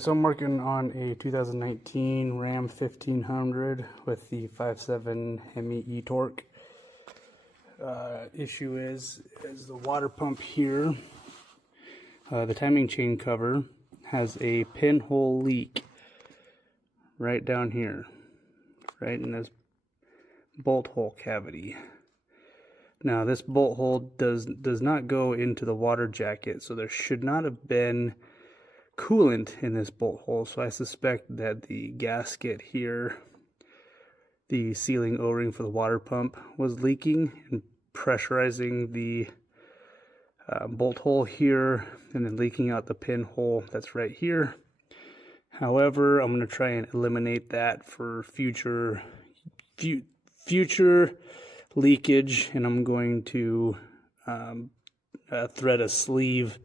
Alright, so I'm working on a 2019 Ram 1500 with the 5.7 Hemi e-torque. Issue is the water pump here. The timing chain cover has a pinhole leak right down here, right in this bolt hole cavity. Now this bolt hole does not go into the water jacket, so there should not have been coolant in this bolt hole. So I suspect that the gasket here, the sealing O-ring for the water pump, was leaking and pressurizing the bolt hole here, and then leaking out the pinhole that's right here. However, I'm going to try and eliminate that for future leakage, and I'm going to thread a sleeve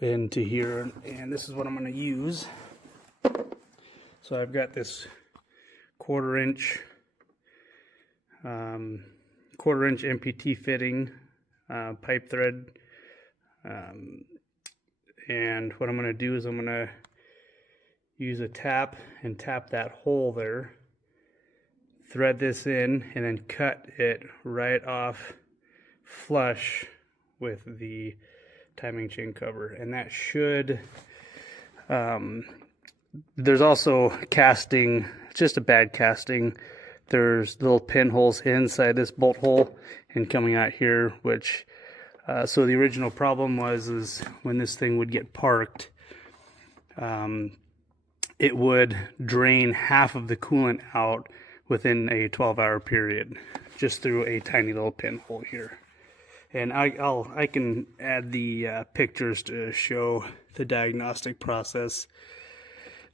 into here, and this is what I'm going to use. So I've got this quarter-inch MPT fitting pipe thread, and what I'm going to do is I'm going to use a tap and tap that hole there, thread this in, and then cut it right off flush with the timing chain cover. And that should, there's also casting, just a bad casting. There's little pinholes inside this bolt hole and coming out here, which so the original problem is when this thing would get parked, it would drain half of the coolant out within a 12-hour period, just through a tiny little pinhole here. And I can add the pictures to show the diagnostic process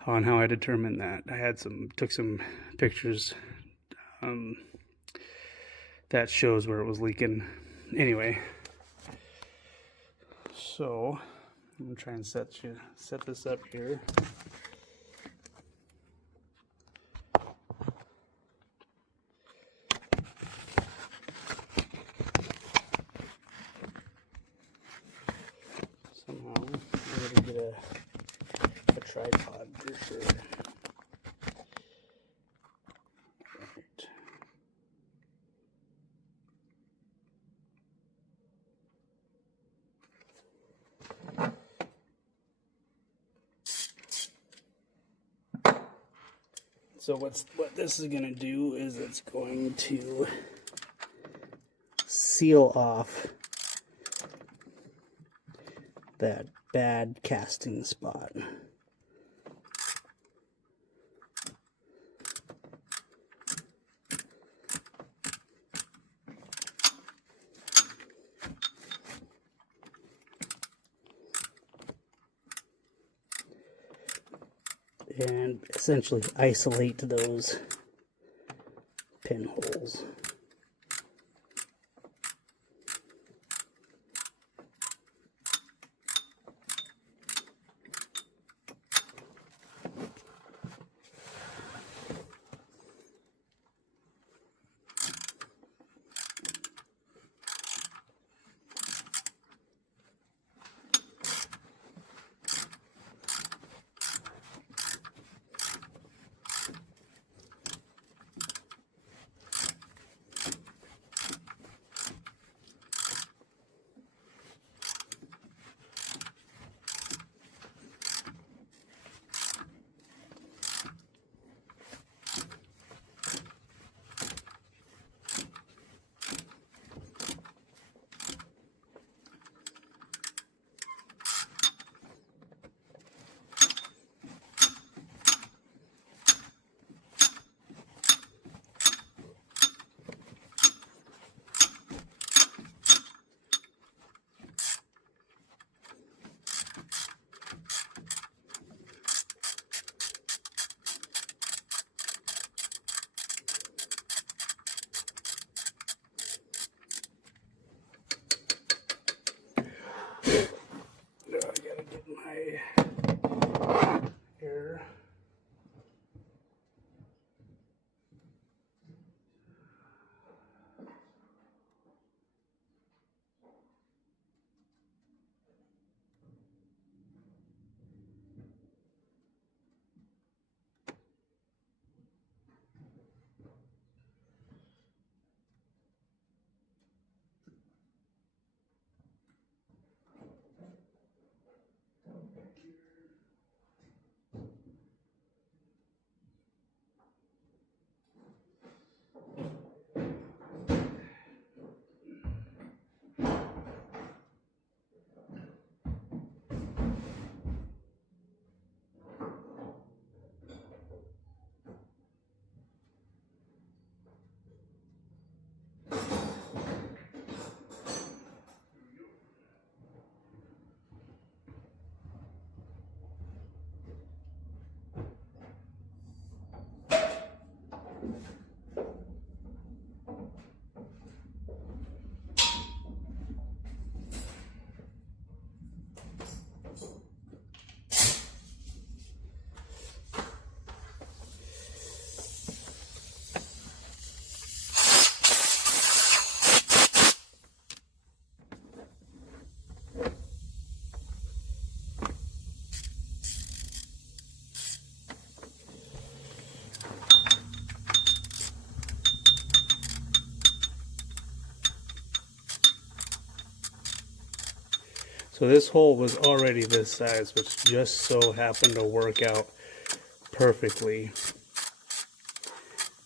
on how I determined that. I took some pictures that shows where it was leaking. Anyway, so I'm gonna try and set this up here. Somehow I'm gonna get a tripod for sure. So what this is going to do is it's going to seal off that bad casting spot. And essentially isolate those pinholes. So this hole was already this size, which just so happened to work out perfectly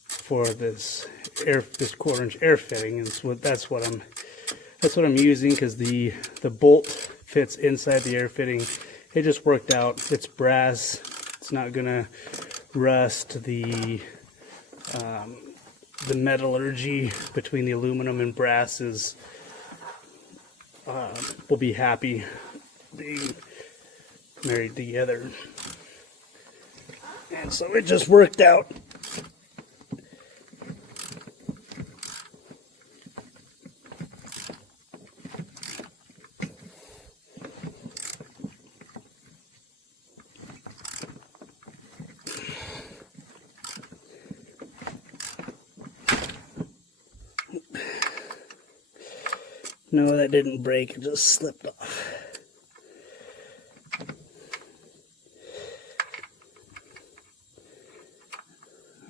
for this 1/4-inch air fitting. And that's what I'm using, because the bolt fits inside the air fitting. It just worked out. It's brass. It's not gonna rust. The metallurgy between the aluminum and brass is will be happy being married together. And so it just worked out. No, that didn't break, it just slipped off.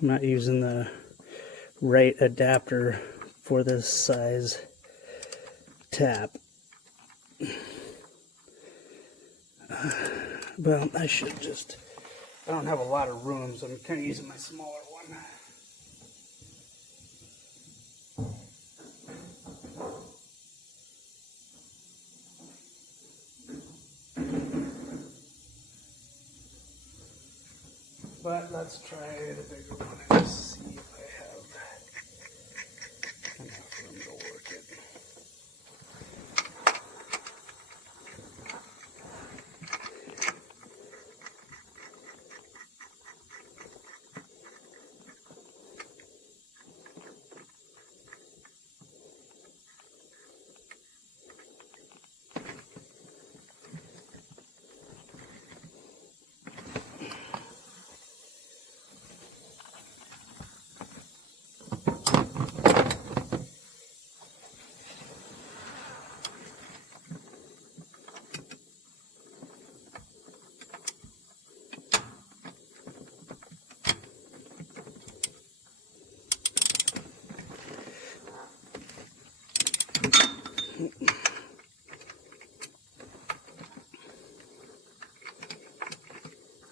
I'm not using the right adapter for this size tap. Well, I don't have a lot of room, so I'm kind of using my smaller one. But let's try the bigger one and see if I have enough room to work it.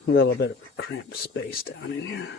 A little bit of a cramped space down in here.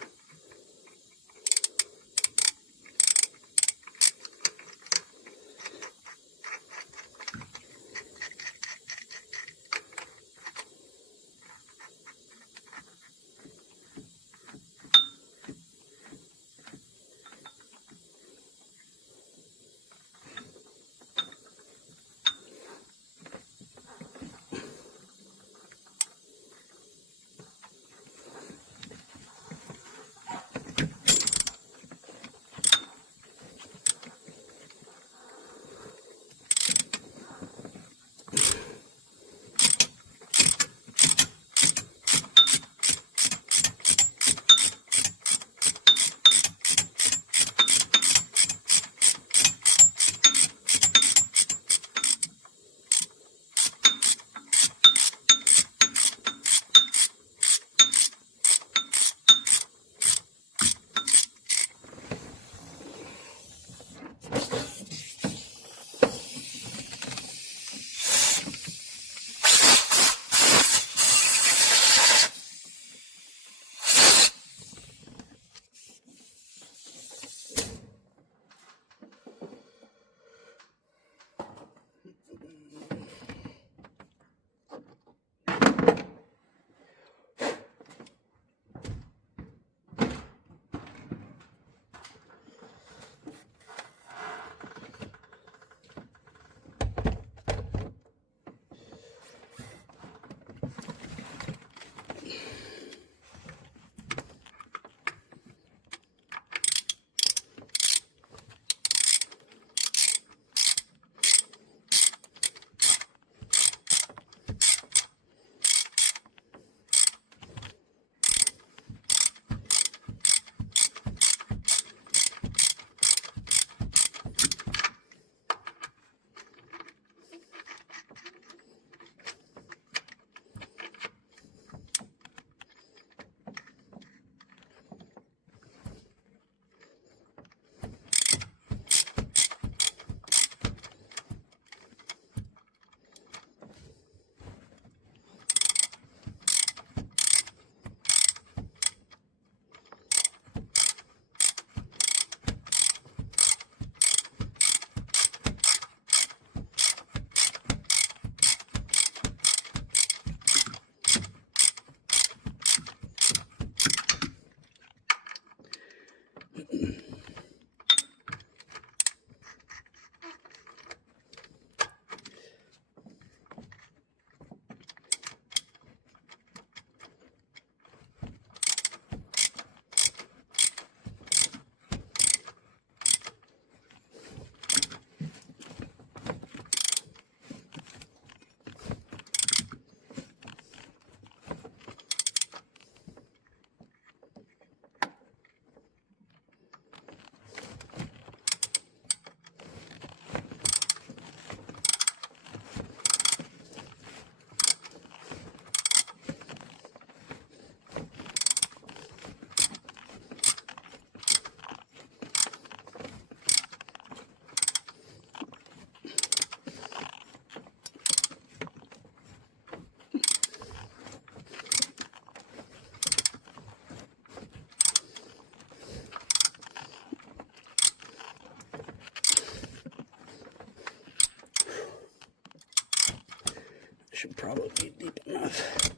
Should probably be deep enough.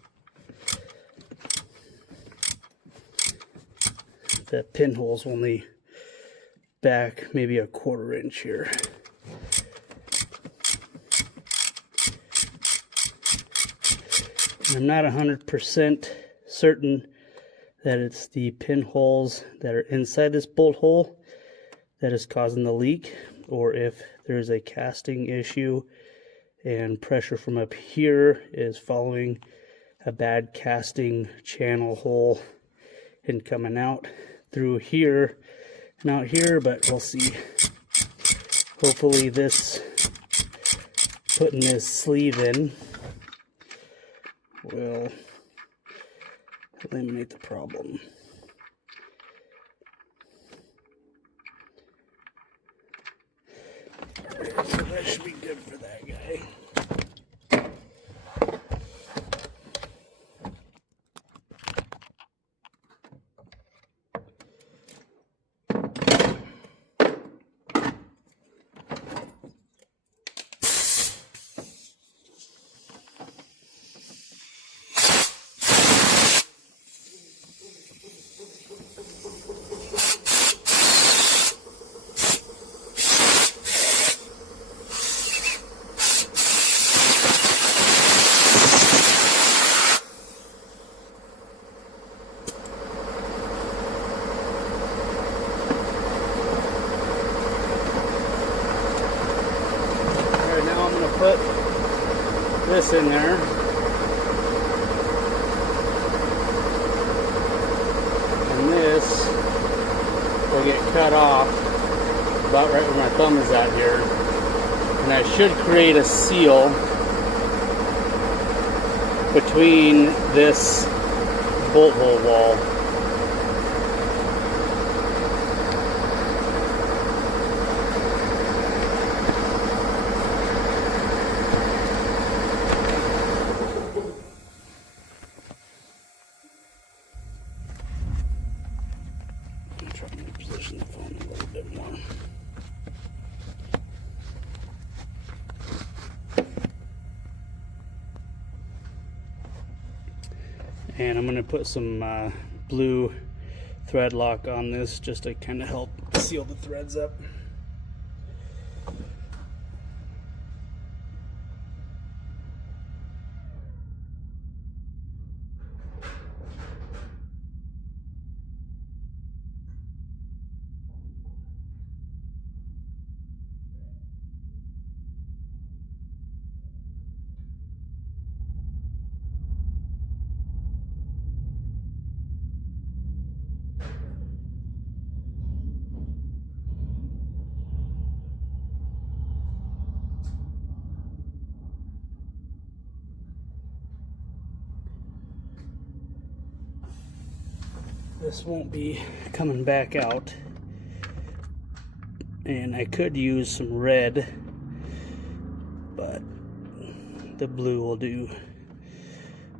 The pinhole's only back maybe a 1/4 inch here. And I'm not 100% certain that it's the pinholes that are inside this bolt hole that is causing the leak, or if there's a casting issue and pressure from up here is following a bad casting channel hole and coming out through here and out here, but we'll see. Hopefully putting this sleeve in will eliminate the problem. So that should be good for that guy. Put this in there. And this will get cut off about right where my thumb is at here. And I should create a seal between this bolt hole wall. Position the phone a little bit more. And I'm going to put some blue thread lock on this just to kind of help seal the threads up. This won't be coming back out, and I could use some red, but the blue will do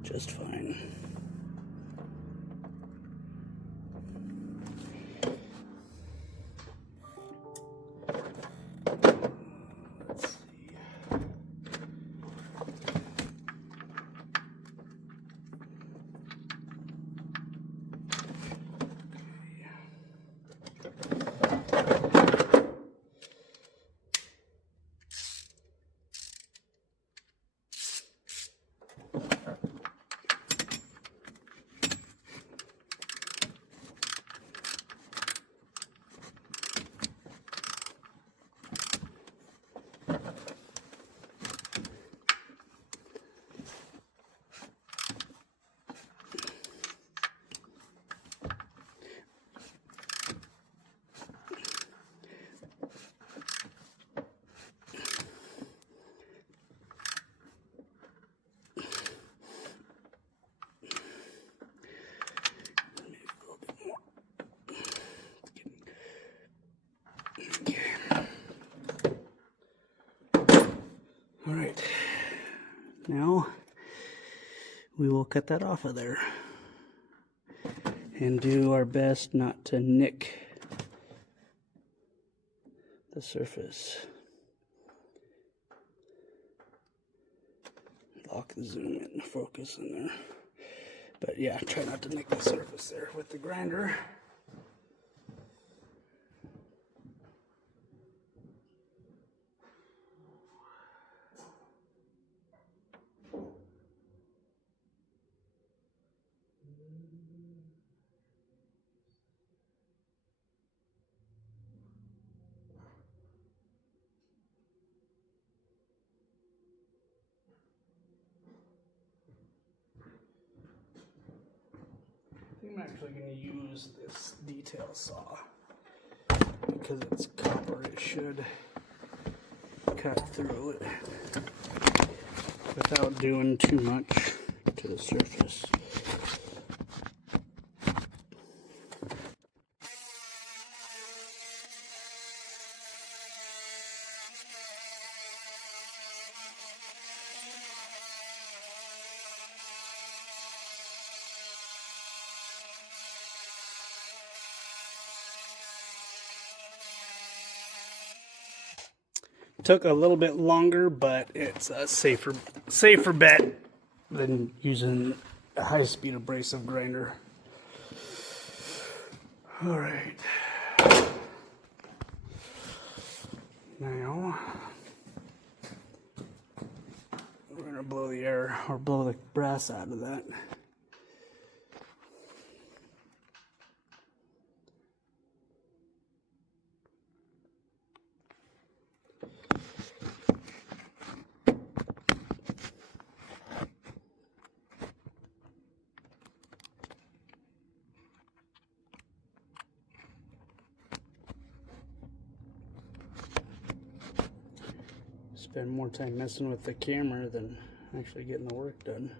just fine. Let's see. cut that off of there. And do our best not to nick the surface. Lock the zoom in, focus in there. But yeah, try not to nick the surface there with the grinder. I'm actually going to use this detail saw because it's copper. It should cut through it without doing too much to the surface. Took a little bit longer, but it's a safer bet than using a high-speed abrasive grinder. All right. Now we're gonna blow the air or blow the brass out of that. Spend more time messing with the camera than actually getting the work done.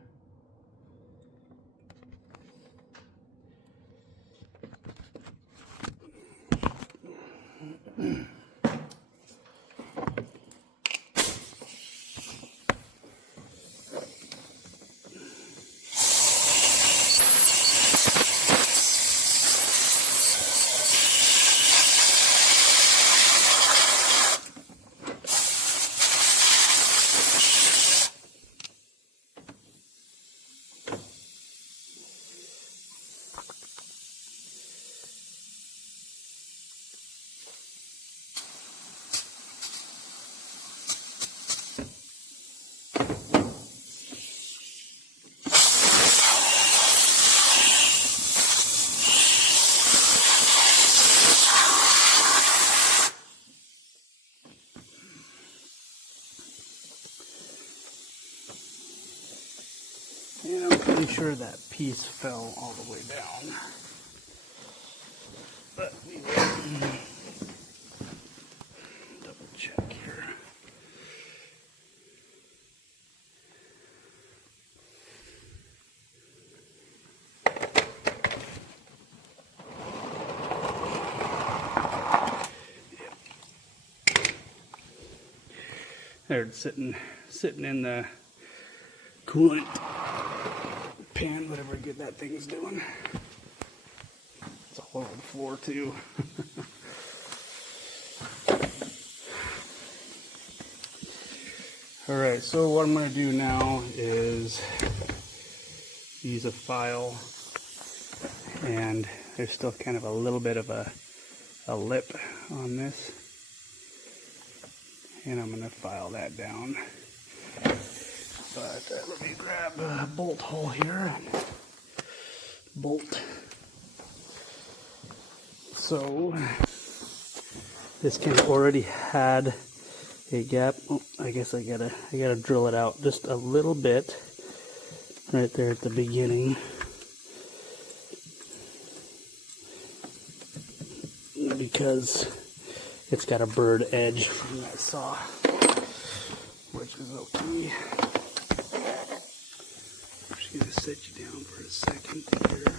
And I'm pretty sure that piece fell all the way down. But we will double check here. There it's sitting in the coolant pan, whatever good that thing's doing. It's all over the floor too. Alright, so what I'm going to do now is use a file, and there's still kind of a little bit of a lip on this, and I'm going to file that down. But let me grab a bolt hole here. Bolt. So this can already had a gap. Oh, I guess I gotta drill it out just a little bit right there at the beginning. Because it's got a bird edge from that saw, which is okay. I'm just going to set you down for a second here.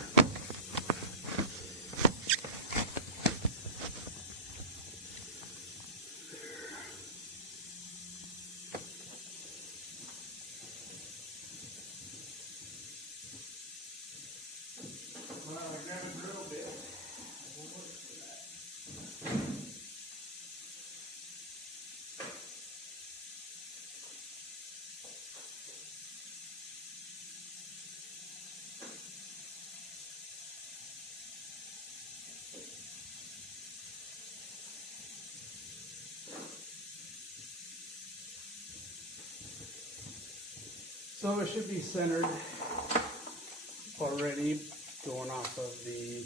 So it should be centered already, going off of the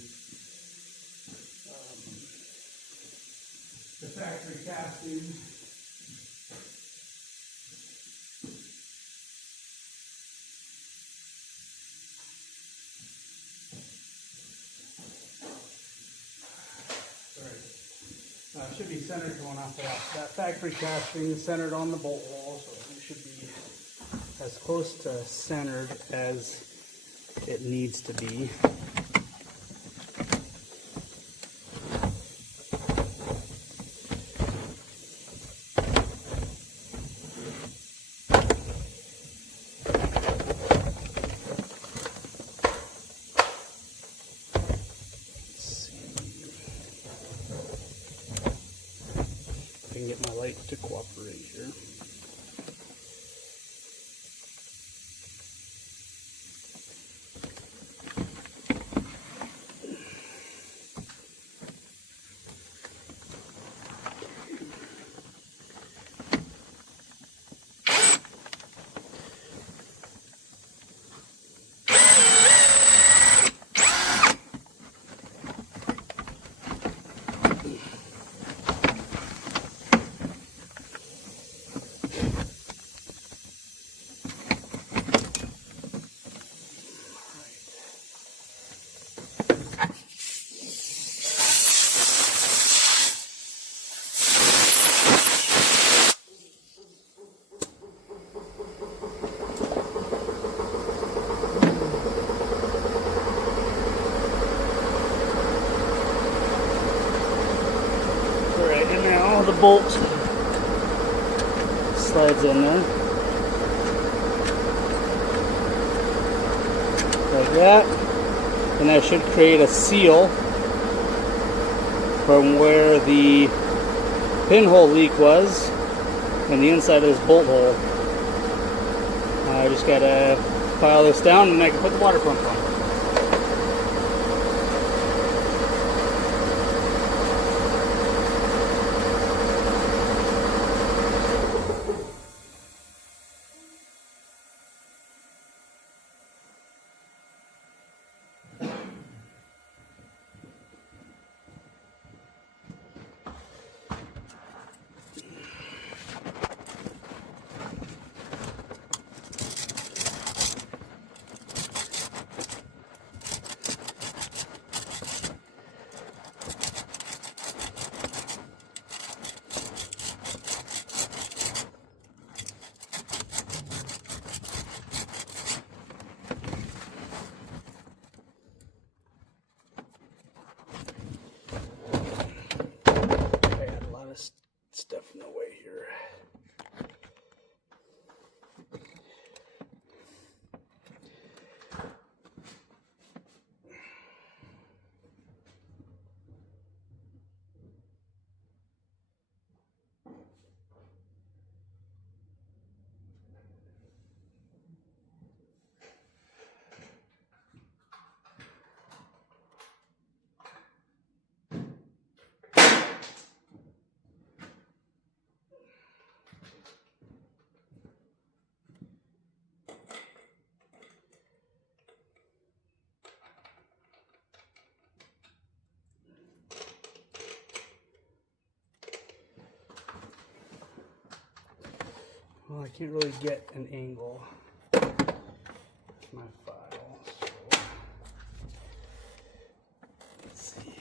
factory casting. Should be centered going off that factory casting, centered on the bolt hole, so it should be as close to centered as it needs to be. I can get my light to cooperate here. The bolt slides in there like that, and that should create a seal from where the pinhole leak was and the inside of this bolt hole. I just gotta file this down and I can put the water pump on. Stuff in the way here. Well, I can't really get an angle with my file, so let's see.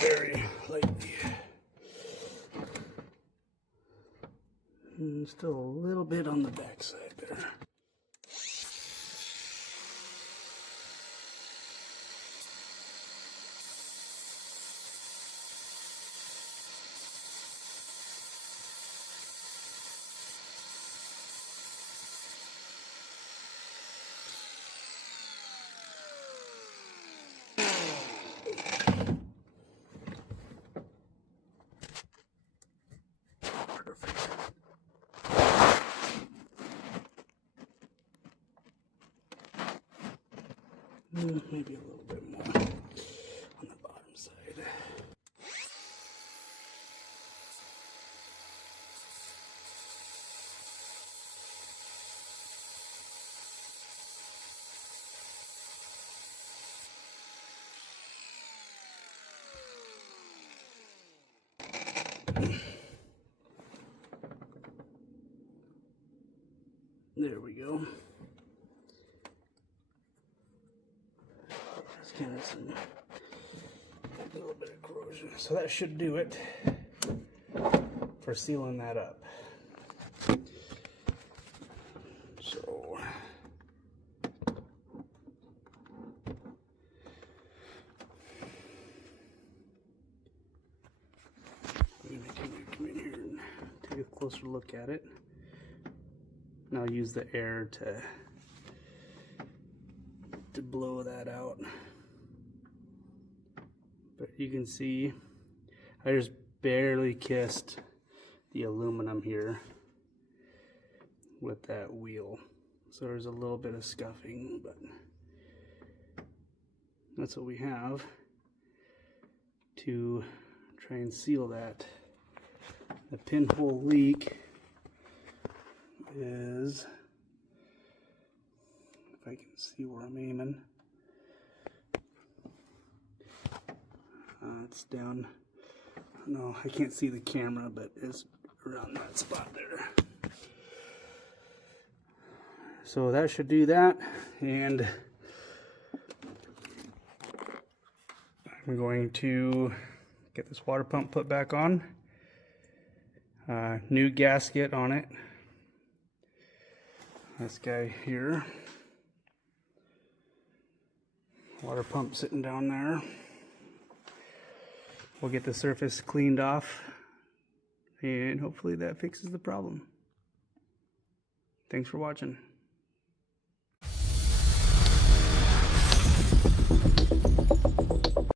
Very lightly. And still a little bit on the back side there. Maybe a little bit more on the bottom side. There we go. There's kind of a little bit of corrosion. So that should do it for sealing that up. So I'm going to come in here and take a closer look at it. And I'll use the air to blow that out. But you can see I just barely kissed the aluminum here with that wheel. So there's a little bit of scuffing, but that's what we have to try and seal that. The pinhole leak is, if I can see where I'm aiming, it's down, no, I can't see the camera, but it's around that spot there. So that should do that, and I'm going to get this water pump put back on. New gasket on it. This guy here. Water pump sitting down there. We'll get the surface cleaned off, and hopefully that fixes the problem. Thanks for watching.